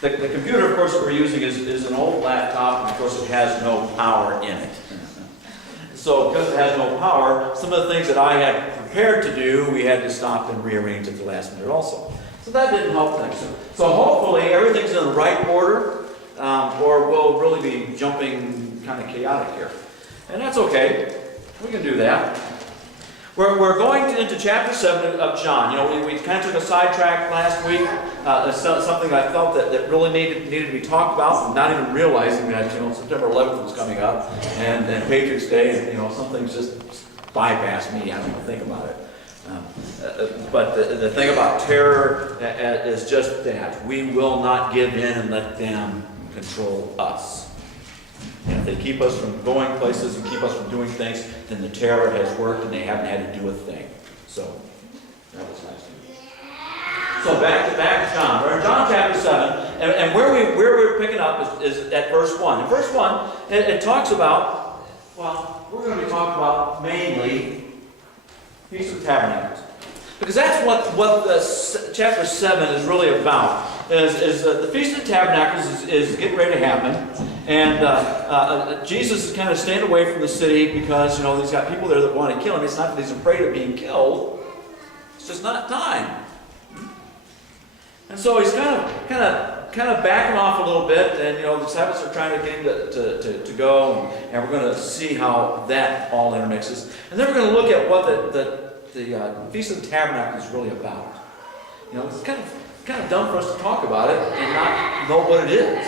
The computer, of course, that we're using is an old laptop, and of course it has no power in it. So because it has no power, some of the things that I had prepared to do, we had to stop and rearrange at the last minute also. So that didn't help things. So hopefully everything's in the right order, or we'll really be jumping kind of chaotic here. And that's okay. We can do that. We're going into chapter 7 of John. You know, we kind of took a sidetrack last week. Something I felt that really needed to be talked about, not even realizing that, you know, September 11th was coming up, and Patriots Day, and, you know, some things just bypassed me. I don't even think about it. But the thing about terror is just that. We will not give in and let them control us. And if they keep us from going places and keep us from doing things, then the terror has worked and they haven't had to do a thing. So, that was nice. So back to John. We're in John chapter 7, and where we're picking up is at verse 1. In verse 1, it talks about, well, we're going to be talking about mainly Feast of Tabernacles. Because that's what the chapter 7 is really about. Is the Feast of Tabernacles is getting ready to happen. And Jesus is kind of staying away from the city because, you know, he's got people there that want to kill him. It's not that he's afraid of being killed. It's just not time. And so he's kind of backing off a little bit. And, you know, the disciples are trying to get him to go. And we're going to see how that all intermixes. And then we're going to look at what the Feast of Tabernacles is really about. You know, it's kind of dumb for us to talk about it and not know what it is.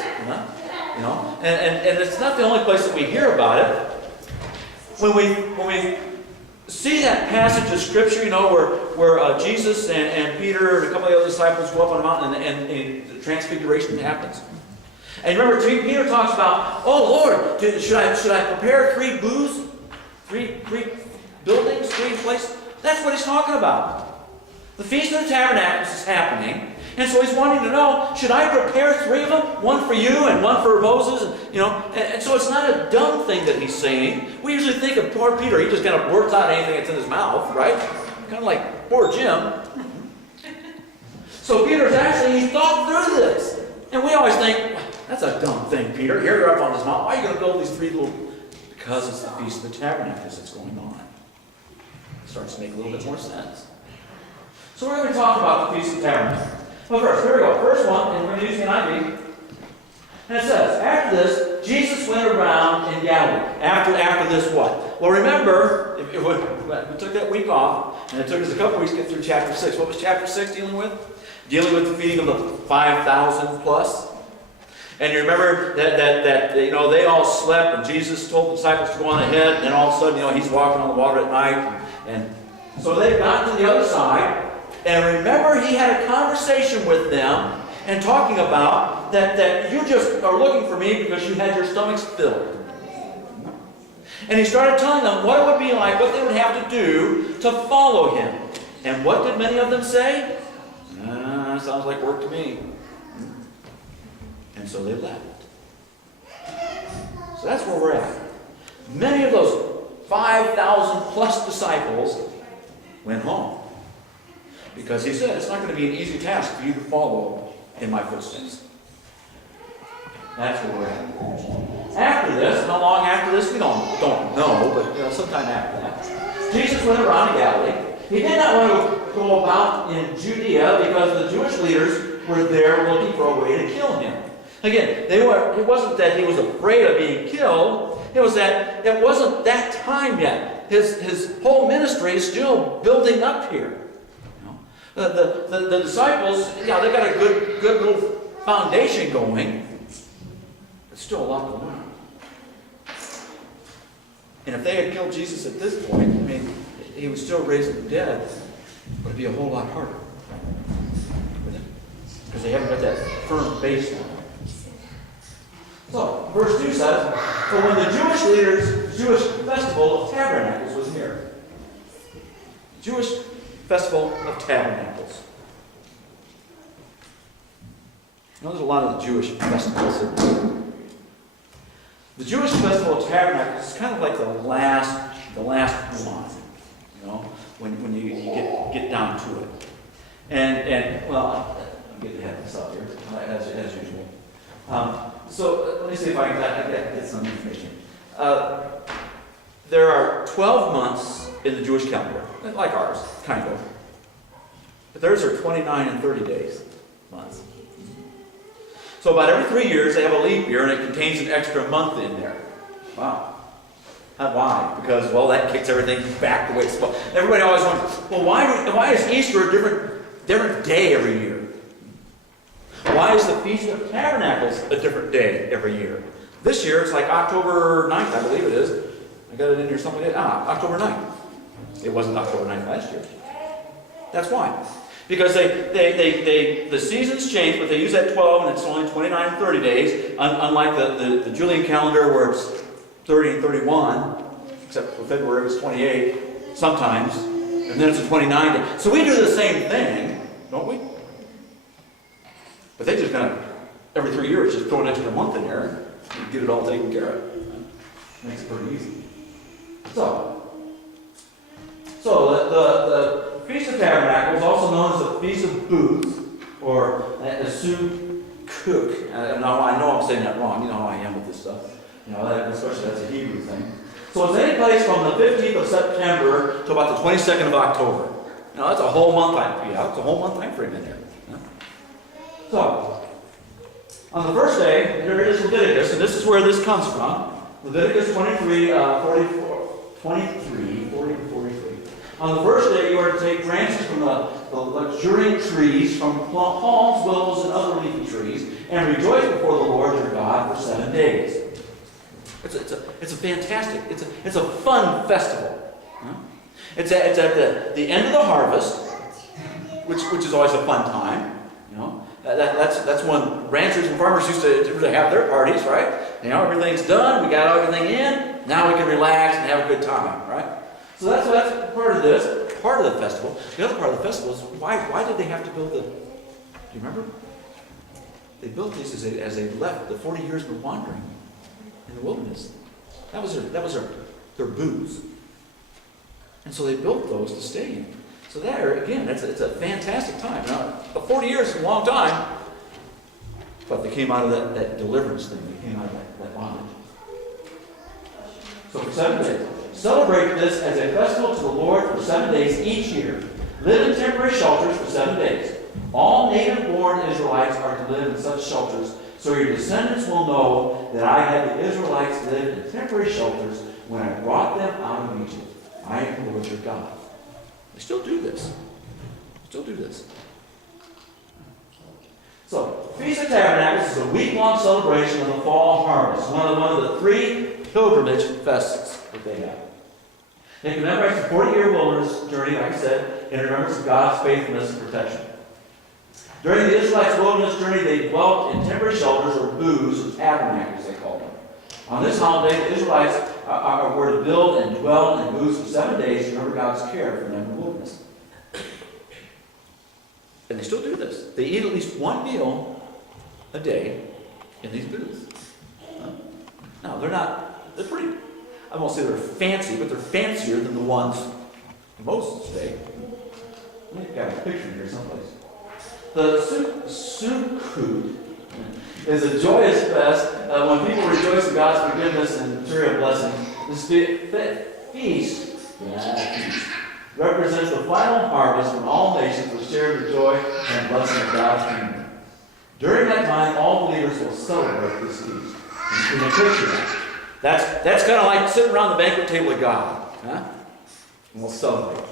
You know, and it's not the only place that we hear about it. When we see that passage of Scripture, you know, where Jesus and Peter and a couple of the other disciples go up on a mountain and the transfiguration happens. And remember, Peter talks about, oh Lord, should I prepare three buildings, three places? That's what he's talking about. The Feast of the Tabernacles is happening. And so he's wanting to know, should I prepare three of them? One for you and one for Moses? And, you know, and so it's not a dumb thing that he's saying. We usually think of poor Peter. He just kind of blurts out anything that's in his mouth, right? Kind of like poor Jim. So Peter's actually, he's thought through this. And we always think, that's a dumb thing, Peter. Here you're up on this mountain. Why are you going to build these three little... Because it's the Feast of the Tabernacles that's going on. It starts to make a little bit more sense. So we're going to talk about the Feast of Tabernacles. Well, first, here we go. First one, and we're going to use the NIV. And it says, after this, Jesus went around in Galilee. After this what? Well, remember, we took that week off, and it took us a couple weeks to get through chapter 6. What was chapter 6 dealing with? Dealing with the feeding of the 5,000 plus. And you remember that you know, they all slept, and Jesus told the disciples to go on ahead, and then all of a sudden, you know, he's walking on the water at night. And so they got to the other side. And remember, he had a conversation with them and talking about that you just are looking for me because you had your stomachs filled. And he started telling them what it would be like, what they would have to do to follow him. And what did many of them say? Sounds like work to me. And so they left. So that's where we're at. Many of those 5,000 plus disciples went home. Because he said, it's not going to be an easy task for you to follow in my footsteps. That's where we're at. After this, how long after this, we don't know, but you know, sometime after that, Jesus went around in Galilee. He did not want to go about in Judea because the Jewish leaders were there looking for a way to kill him. Again, it wasn't that he was afraid of being killed. It was that it wasn't that time yet. His whole ministry is still building up here. The disciples, yeah, they got a good little foundation going. There's still a lot to learn. And if they had killed Jesus at this point, I mean, he was still raising the dead, but it'd be a whole lot harder. Because they haven't got that firm base now. So, verse 2 says, so when the Jewish leaders' Jewish festival of Tabernacles was near. Jewish Festival of Tabernacles. You know, there's a lot of the Jewish festivals. The Jewish Festival of Tabernacles is kind of like the last one, you know, when you get down to it. And well, I'm getting ahead of myself here, as usual. So let me see if I can get some information. There are 12 months in the Jewish calendar, like ours, kind of. But theirs are 29 and 30 days months. So about every 3 years they have a leap year, and it contains an extra month in there. Wow. Why? Because, well, that kicks everything back the way it's supposed. Everybody always wonders, well, why is Easter a different day every year? Why is the Feast of Tabernacles a different day every year? This year it's like October 9th, I believe it is. I got it in here something. October 9th. It wasn't October 9th last year. That's why. Because the seasons change, but they use that 12 and it's only 29 and 30 days, unlike the Julian calendar where it's 30 and 31, except for February it's 28 sometimes, and then it's a 29 day. So we do the same thing, don't we? But they just kind of, every 3 years, just throw an extra month in there and get it all taken care of. Makes it pretty easy. So the Feast of Tabernacles, also known as the Feast of Booths, or the Sukkot. I know I'm saying that wrong. You know how I am with this stuff. You know, especially that's a Hebrew thing. So it's any place from the 15th of September to about the 22nd of October. You know, that's a whole month time. Yeah, it's a whole month time frame in there. Yeah. So, on the first day, there is Leviticus, and this is where this comes from. Leviticus 23, 40 to 43. On the first day, you are to take branches from the luxuriant trees, from palms, willows, and other leafy trees, and rejoice before the Lord your God for 7 days. It's a fantastic, it's a fun festival. It's at the end of the harvest, which is always a fun time. You know, that's when ranchers and farmers used to have their parties, right? You know, everything's done, we got everything in, now we can relax and have a good time, right? So that's part of this, part of the festival. The other part of the festival is why did they have to build the? Do you remember? They built these as they left the 40 years of wandering in the wilderness. That was their booths, and so they built those to stay in. So there again, it's a fantastic time. Now, 40 years is a long time, but they came out of that deliverance thing. They came out of that bondage. So for 7 days. Celebrate this as a festival to the Lord for 7 days each year. Live in temporary shelters for 7 days. All native-born Israelites are to live in such shelters, so your descendants will know that I had the Israelites live in temporary shelters when I brought them out of Egypt. I am the Lord your God. They still do this. So, Feast of Tabernacles is a week-long celebration of the fall harvest, one of the 3 pilgrimage fests that they have. They commemorate the 40-year wilderness journey, like I said, in remembrance of God's faithfulness and protection. During the Israelites' wilderness journey, they dwelt in temporary shelters or booths, or tabernacles, they called them. On this holiday, the Israelites were to build and dwell in booths for 7 days to remember God's care for them in the wilderness. And they still do this. They eat at least one meal a day in these booths. Now, they're pretty, I won't say they're fancy, but they're fancier than the ones in Moses' day. I've got a picture here someplace. The Sukkot is a joyous fest when people rejoice in God's forgiveness and material blessing. This feast represents the final harvest when all nations will share the joy and blessing of God's kingdom. During that time, all believers will celebrate this feast. You can picture that. That's kind of like sitting around the banquet table of God. Huh? And we'll celebrate.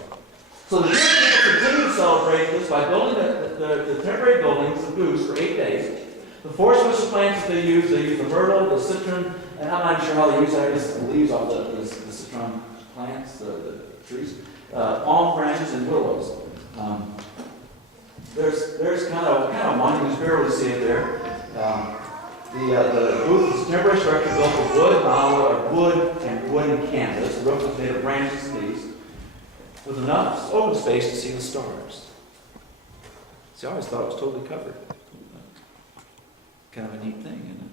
So the Jewish people continue to celebrate this by building the temporary buildings, the booths, for 8 days. The 4 special plants that they use the myrtle, the citron, and I'm not sure how they use that. I guess the leaves off the citron plants, the trees. Palm branches and willows. There's kind of one. You can barely see it there. The booth is a temporary structure built of wood and wooden canvas. The roof was made of branches and leaves, with enough open space to see the stars. See, I always thought it was totally covered. Kind of a neat thing, isn't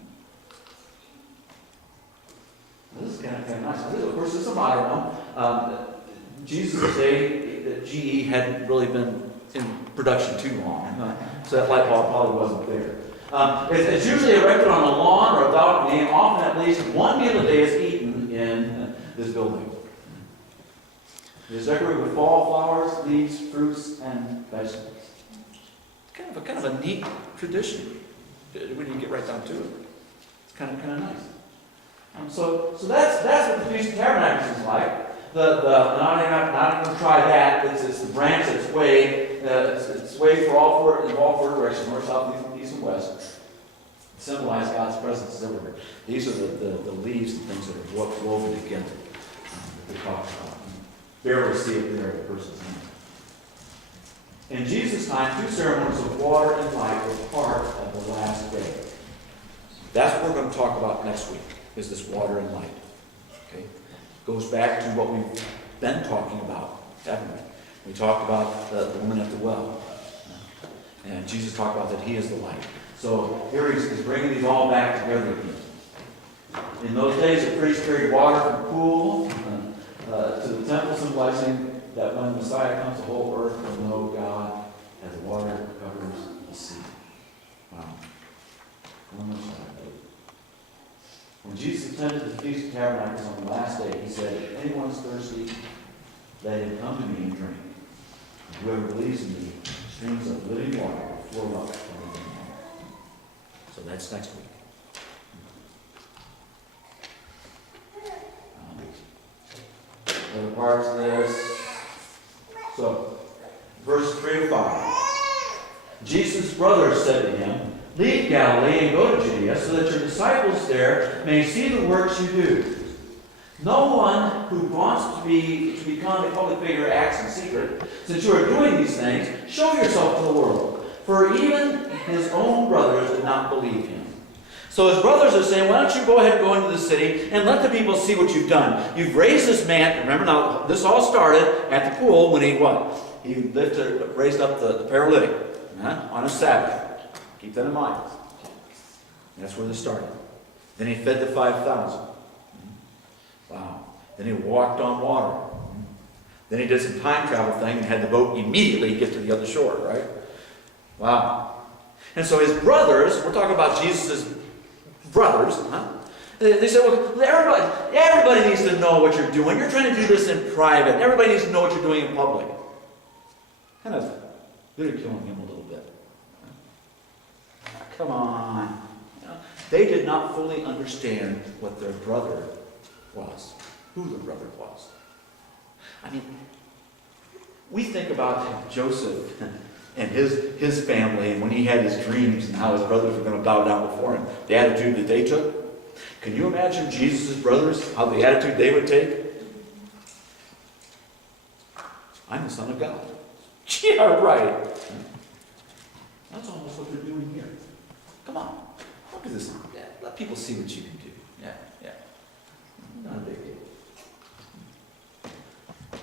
it? This is kind of nice. Of course, this is a modern one. Jesus' day, that GE hadn't really been in production too long, so that light bulb probably wasn't there. It's usually erected on a lawn or a balcony, and often at least one meal a day is eaten in this building. It is decorated with fall flowers, leaves, fruits, and vegetables. Kind of a neat tradition when you get right down to it. It's kind of nice. So that's what the Feast of Tabernacles is like. Not even try that. It's the branch that's swayed. It's swayed in all four directions, north, south, east, and west. It symbolizes God's presence everywhere. These are the leaves and things that are woven together. That we talk about. Barely see it there at the person's hand. In Jesus' time, two ceremonies of water and light were part of the last day. That's what we're going to talk about next week, is this water and light. Okay? Goes back to what we've been talking about, haven't we? We talked about the woman at the well. And Jesus talked about that he is the light. So here he's bringing these all back together again. In those days, the priest carried water from the pool to the temple, symbolizing that when the Messiah comes, the whole earth will know God as the water covers the sea. Wow. When Jesus attended the Feast of Tabernacles on the last day, he said, "If anyone is thirsty, let him come to me and drink. And whoever believes in me, streams of living water will flow up from within him." So that's next week. Other parts of this. So, verse 3 to 5. Jesus' brothers said to him, "Leave Galilee and go to Judea, so that your disciples there may see the works you do. No one who wants to become a public figure acts in secret. Since you are doing these things, show yourself to the world." For even his own brothers did not believe him. So his brothers are saying, "Why don't you go ahead and go into the city and let the people see what you've done? You've raised this man." Remember now, this all started at the pool when he what? He raised up the paralytic on a Sabbath. Keep that in mind. That's where this started. Then he fed the 5,000. Wow. Then he walked on water. Then he did some time travel thing and had the boat immediately get to the other shore, right? Wow. And so his brothers, we're talking about Jesus' brothers, they said, "Well, everybody needs to know what you're doing. You're trying to do this in private. Everybody needs to know what you're doing in public." Kind of ridiculing him a little bit. Come on. They did not fully understand what their brother was, who the brother was. I mean, we think about Joseph and his family, and when he had his dreams and how his brothers were going to bow down before him, the attitude that they took. Can you imagine Jesus' brothers, how the attitude they would take? "I'm the Son of God." Yeah, right. That's almost what they're doing here. Come on, look at this. Yeah, let people see what you can do. Yeah. Not a big deal.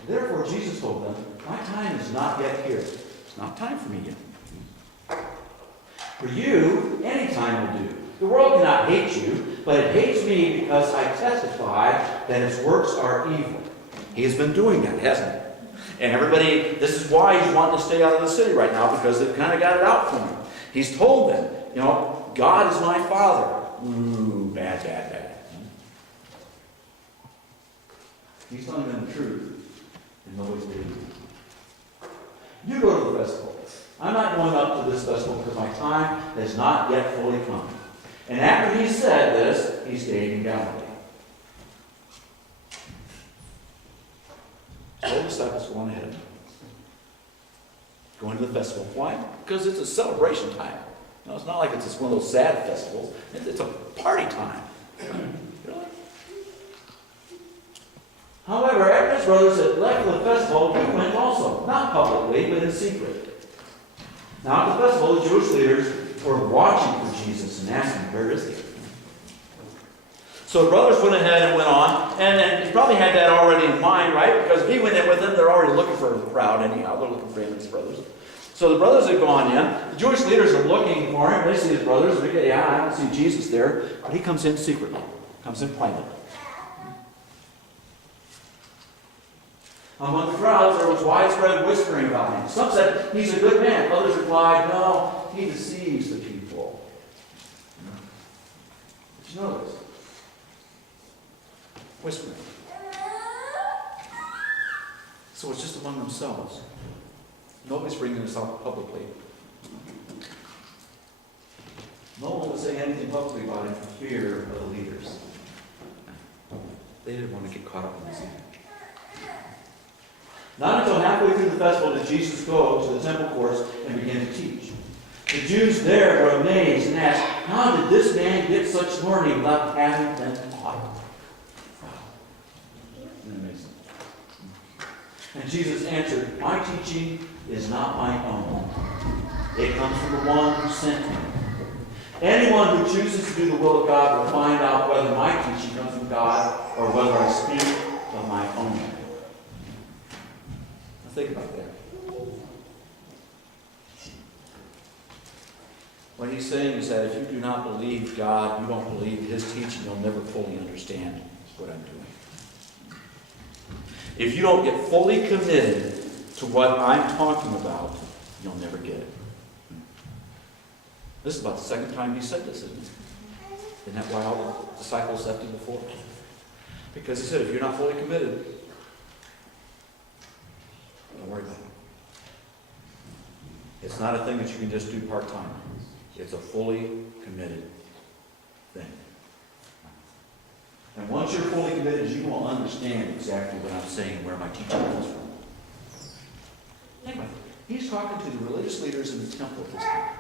Therefore, Jesus told them, "My time is not yet here." It's not time for me yet. For you, any time will do. The world cannot hate you, but it hates me because I testify that its works are evil. He has been doing that, hasn't he? And everybody, this is why he's wanting to stay out of the city right now, because they've kind of got it out for him. He's told them, God is my Father. Ooh, bad. He's telling them the truth, and nobody's believing him. You go to the festival. I'm not going up to this festival because my time has not yet fully come. And after he said this, he stayed in Galilee. So the disciples go on ahead of him. Going to the festival. Why? Because it's a celebration time. It's not like it's one of those sad festivals. It's a party time. Really? However, after his brothers had left the festival, he went also. Not publicly, but in secret. Now at the festival, the Jewish leaders were watching for Jesus and asking, "Where is he?" So the brothers went ahead and went on, and he probably had that already in mind, right? Because if he went in with them, they're already looking for the crowd anyhow. They're looking for him and his brothers. So the brothers had gone in. The Jewish leaders are looking for him. They see his brothers. They go, "Yeah, I don't see Jesus there." But he comes in secretly. Comes in privately. Among the crowds, there was widespread whispering about him. Some said, "He's a good man." Others replied, "No, he deceives the people." Did you know this? Whispering. So it's just among themselves. Nobody's bringing this out publicly. No one was saying anything publicly about it for fear of the leaders. They didn't want to get caught up in this either. Not until halfway through the festival did Jesus go to the temple courts and begin to teach. The Jews there were amazed and asked, "How did this man get such learning without having been taught?" Wow. Isn't that amazing? And Jesus answered, "My teaching is not my own. It comes from the one who sent me. Anyone who chooses to do the will of God will find out whether my teaching comes from God or whether I speak of my own." Now think about that. What he's saying is that if you do not believe God, you don't believe his teaching, you'll never fully understand what I'm doing. If you don't get fully committed to what I'm talking about, you'll never get it. This is about the second time he said this, isn't it? Isn't that why all the disciples left him before? Because he said, if you're not fully committed, don't worry about it. It's not a thing that you can just do part-time. It's a fully committed thing. And once you're fully committed, you will understand exactly what I'm saying, where my teaching comes from. Anyway, he's talking to the religious leaders in the temple at this time.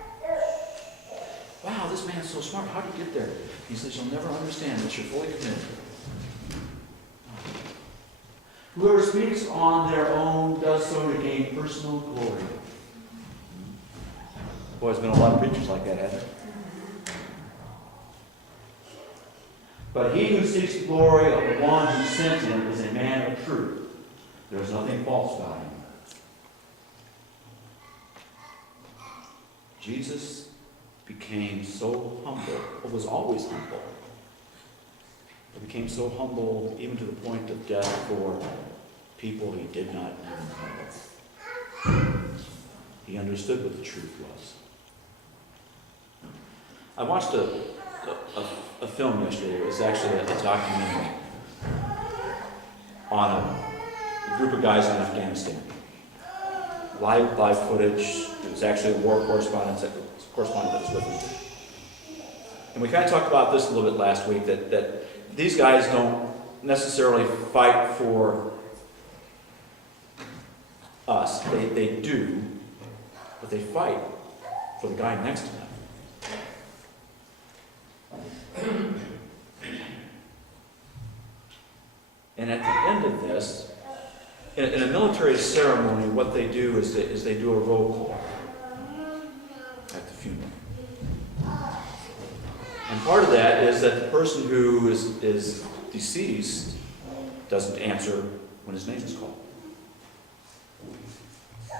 Wow, this man's so smart. How did you get there? He says, you'll never understand unless you're fully committed. Whoever speaks on their own does so to gain personal glory. Boy, there's been a lot of preachers like that, hasn't there? But he who seeks the glory of the one who sent him is a man of truth. There is nothing false about him. Jesus became so humble, or was always humble. He became so humble even to the point of death for people he did not even know. He understood what the truth was. I watched a film yesterday. It was actually a documentary on a group of guys in Afghanistan. Live footage. It was actually a war correspondent that was with me. And we kind of talked about this a little bit last week, that these guys don't necessarily fight for us. They do, but they fight for the guy next to them. And at the end of this, in a military ceremony, what they do is they do a roll call at the funeral. And part of that is that the person who is deceased doesn't answer when his name is called.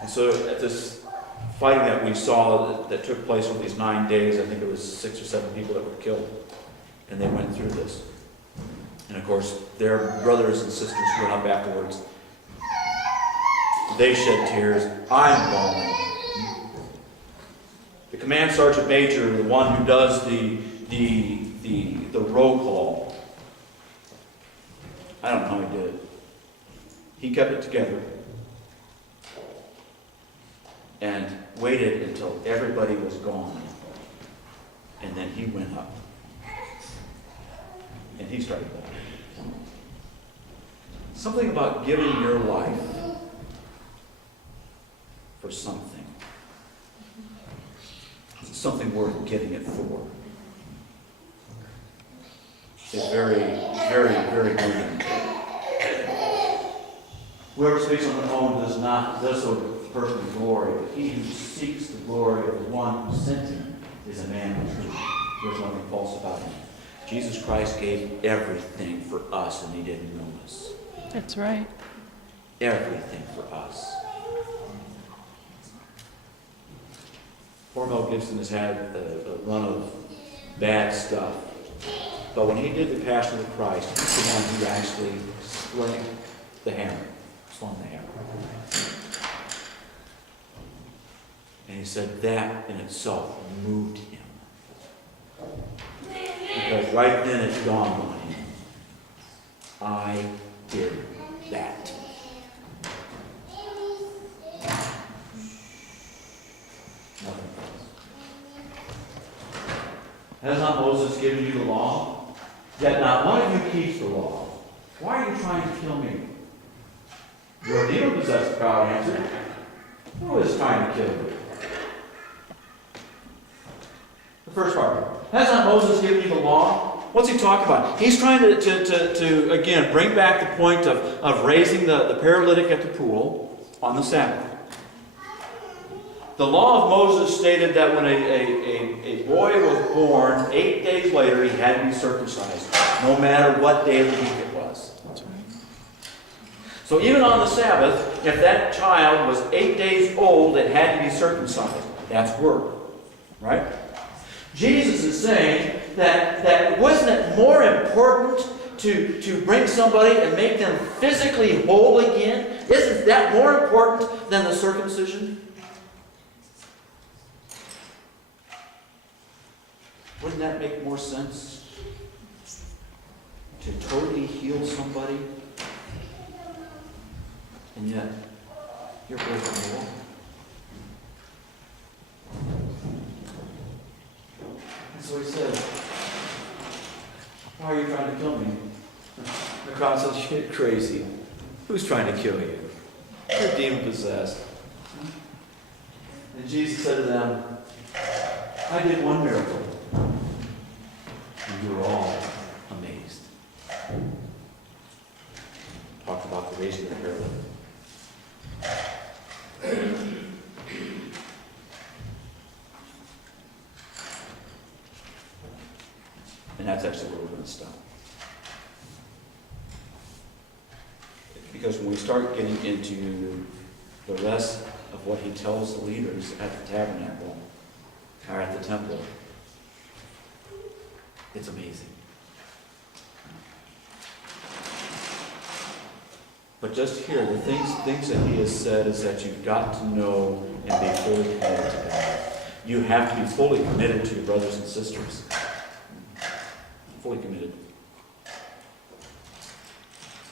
And so at this fighting that we saw that took place over these 9 days, I think it was 6 or 7 people that were killed. And they went through this. And of course, their brothers and sisters who went up afterwards, they shed tears. I'm bawling. The command sergeant major, the one who does the roll call, I don't know how he did it. He kept it together and waited until everybody was gone. And then he went up. And he started bawling. Something about giving your life for something. Something worth giving it for. It's very, very, very moving. Whoever speaks on their own does so to personal glory, but he who seeks the glory of the one who sent him is a man of truth. There's nothing false about him. Jesus Christ gave everything for us, and he didn't know us. That's right. Everything for us. Poor Mel Gibson has had a run of bad stuff. But when he did the Passion of Christ, he's the one who actually swung the hammer. And he said that in itself moved him. Because right then it dawned on him. I did that. Nothing else. Has not Moses given you the law? Yet not one of you keeps the law. Why are you trying to kill me? Your demon-possessed crowd answered. Who is trying to kill you? The first part. Has not Moses given you the law? What's he talking about? He's trying to again, bring back the point of raising the paralytic at the pool on the Sabbath. The law of Moses stated that when a boy was born, 8 days later he had to be circumcised, no matter what day of the week it was. So even on the Sabbath, if that child was 8 days old, it had to be circumcised. That's work. Right? Jesus is saying that wasn't it more important to bring somebody and make them physically whole again? Isn't that more important than the circumcision? Wouldn't that make more sense? To totally heal somebody? And yet, you're breaking the law. And so he says, why are you trying to kill me? The crowd says, you're crazy. Who's trying to kill you? You're demon-possessed. And Jesus said to them, I did one miracle. And you were all amazed. Talk about the raising of the paralytic. And that's actually where we're going to stop. Because when we start getting into the rest of what he tells the leaders at the tabernacle, or at the temple, it's amazing. But just here, the things that he has said is that you've got to know and be fully committed to God. You have to be fully committed to your brothers and sisters. Fully committed.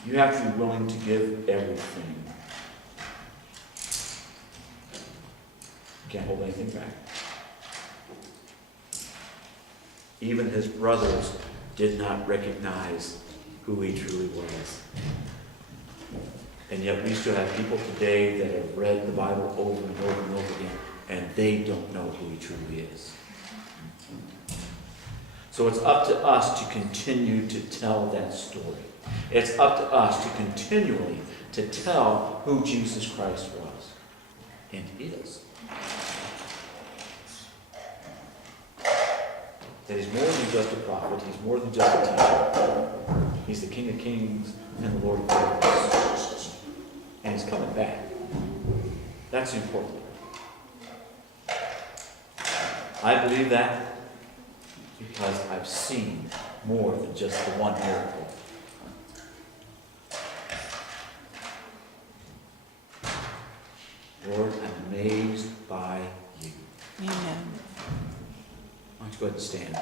You have to be willing to give everything. You can't hold anything back. Even his brothers did not recognize who he truly was. And yet we still have people today that have read the Bible over and over and over again, and they don't know who he truly is. So it's up to us to continue to tell that story. It's up to us to continually to tell who Jesus Christ was and is. That he's more than just a prophet. He's more than just a teacher. He's the King of Kings and the Lord of Lords. And he's coming back. That's important. I believe that because I've seen more than just the one miracle. Lord, I'm amazed by you. Amen. Why don't you go ahead and stand.